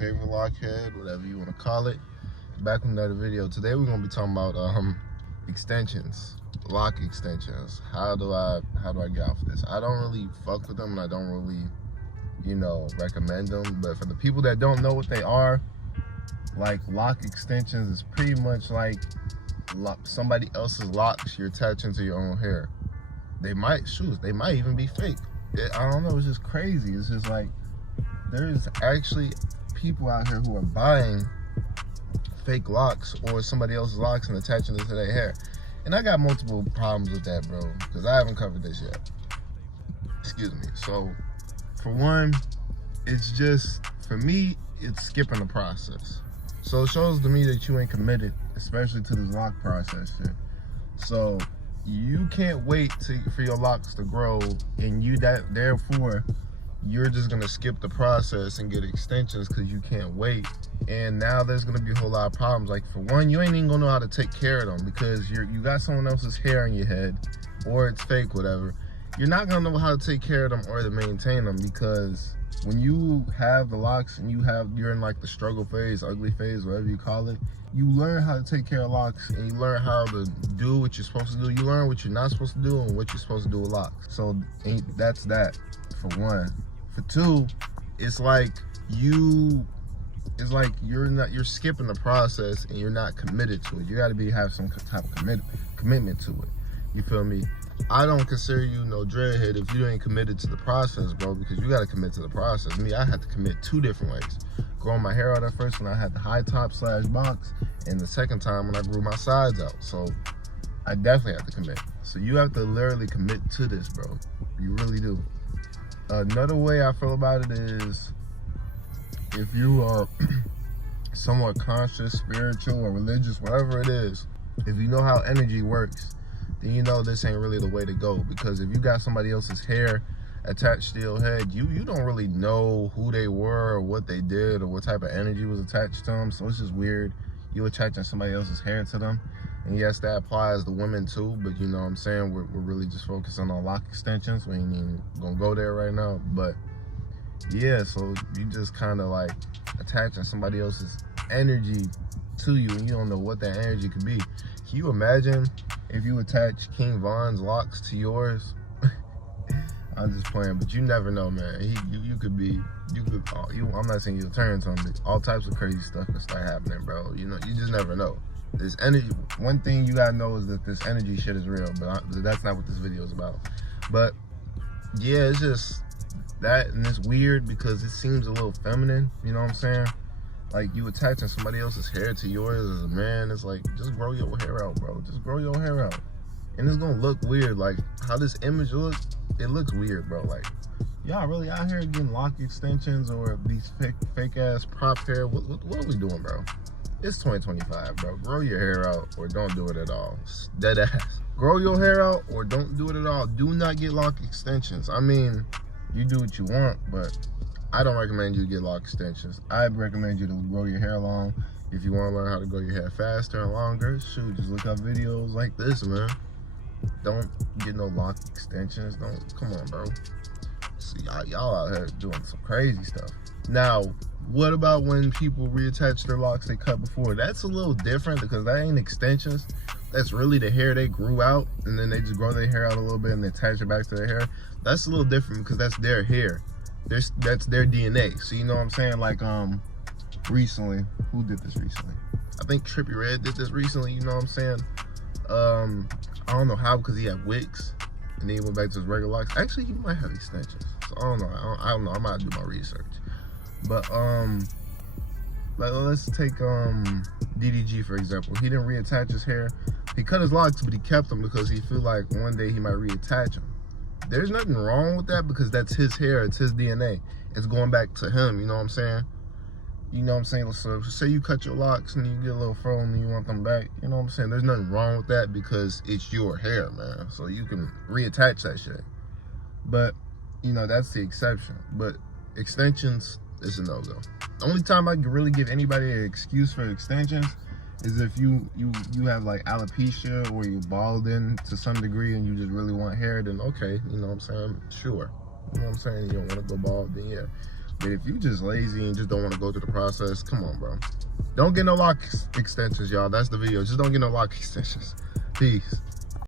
favorite lockhead, whatever you want to call it. Back with another video. Today we're gonna be talking about extensions, lock extensions. How do I get off this? I don't really fuck with them, and I don't really, recommend them. But for the people that don't know what they are, like lock extensions is pretty much like somebody else's locks you're attaching to your own hair. They might even be fake. I don't know, it's just crazy. It's just like there's actually people out here who are buying fake locks or somebody else's locks and attaching it to their hair. And I got multiple problems with that, bro, because I haven't covered this yet. Excuse me. So for one, it's just, for me, it's skipping the process. So it shows to me that you ain't committed, especially to this lock process shit. So you can't wait for your locks to grow, and therefore you're just gonna skip the process and get extensions because you can't wait. And now there's gonna be a whole lot of problems. Like, for one, you ain't even gonna know how to take care of them because you got someone else's hair in your head, or it's fake, whatever. You're not gonna know how to take care of them or to maintain them, because when you have the locks and you're in like the struggle phase, ugly phase, whatever you call it, you learn how to take care of locks, and you learn how to do what you're supposed to do. You learn what you're not supposed to do and what you're supposed to do with locks. So that's that, for one. For two, it's like you're skipping the process and you're not committed to it. You got to have some type of commitment to it. You feel me? I don't consider you no dreadhead if you ain't committed to the process, bro, because you got to commit to the process. Me, I had to commit 2 different ways. Growing my hair out at first when I had the high top / box, and the second time when I grew my sides out. So I definitely have to commit. So you have to literally commit to this, bro. You really do. Another way I feel about it is, if you are somewhat conscious, spiritual, or religious, whatever it is, if you know how energy works, then you know this ain't really the way to go. Because if you got somebody else's hair attached to your head, you don't really know who they were or what they did or what type of energy was attached to them. So it's just weird. You attaching somebody else's hair to them. And yes, that applies to women too, but you know what I'm saying, we're really just focusing on lock extensions. We ain't even gonna go there right now. But yeah, so you just kind of like attaching somebody else's energy to you, and you don't know what that energy could be. Can you imagine if you attach King Von's locks to yours? I'm just playing, but you never know, man. I'm not saying you'll turn to him, but all types of crazy stuff can start happening, bro. You just never know. This energy, one thing you gotta know is that this energy shit is real, but that's not what this video is about. But yeah, it's just that, and it's weird because it seems a little feminine, you know what I'm saying? Like, you attaching somebody else's hair to yours as a man. It's like, just grow your hair out, bro. Just grow your hair out. And it's gonna look weird. Like, how this image looks, it looks weird, bro. Like, y'all really out here getting lock extensions or these fake ass prop hair? What are we doing, bro? It's 2025, bro. Grow your hair out or don't do it at all. Dead ass. Grow your hair out or don't do it at all. Do not get lock extensions. I mean, you do what you want, but I don't recommend you get lock extensions. I recommend you to grow your hair long. If you want to learn how to grow your hair faster and longer, shoot, just look up videos like this, man. Don't get no lock extensions. Come on, bro. See, y'all out here doing some crazy stuff. Now, what about when people reattach their locks they cut before? That's a little different because that ain't extensions. That's really the hair they grew out, and then they just grow their hair out a little bit and they attach it back to their hair. That's a little different because that's their hair. That's their DNA. So you know what I'm saying? Like, recently, who did this recently? I think Trippie Redd did this recently, you know what I'm saying? I don't know how, because he had wigs and then he went back to his regular locks. Actually, he might have extensions. So I don't know. I don't know. I might do my research. But like, let's take DDG for example. He didn't reattach his hair. He cut his locks, but he kept them because he feel like one day he might reattach them. There's nothing wrong with that because that's his hair. It's his DNA. It's going back to him. You know what I'm saying? You know what I'm saying? So say you cut your locks and you get a little fro and you want them back. You know what I'm saying? There's nothing wrong with that because it's your hair, man. So you can reattach that shit. But, you know, that's the exception. But extensions is a no-go. The only time I can really give anybody an excuse for extensions is if you have like alopecia or you're balding to some degree and you just really want hair, then okay, you know what I'm saying? Sure. You know what I'm saying? You don't want to go bald, then yeah. But if you just lazy and just don't want to go through the process, come on, bro. Don't get no lock extensions, y'all. That's the video. Just don't get no lock extensions. Peace.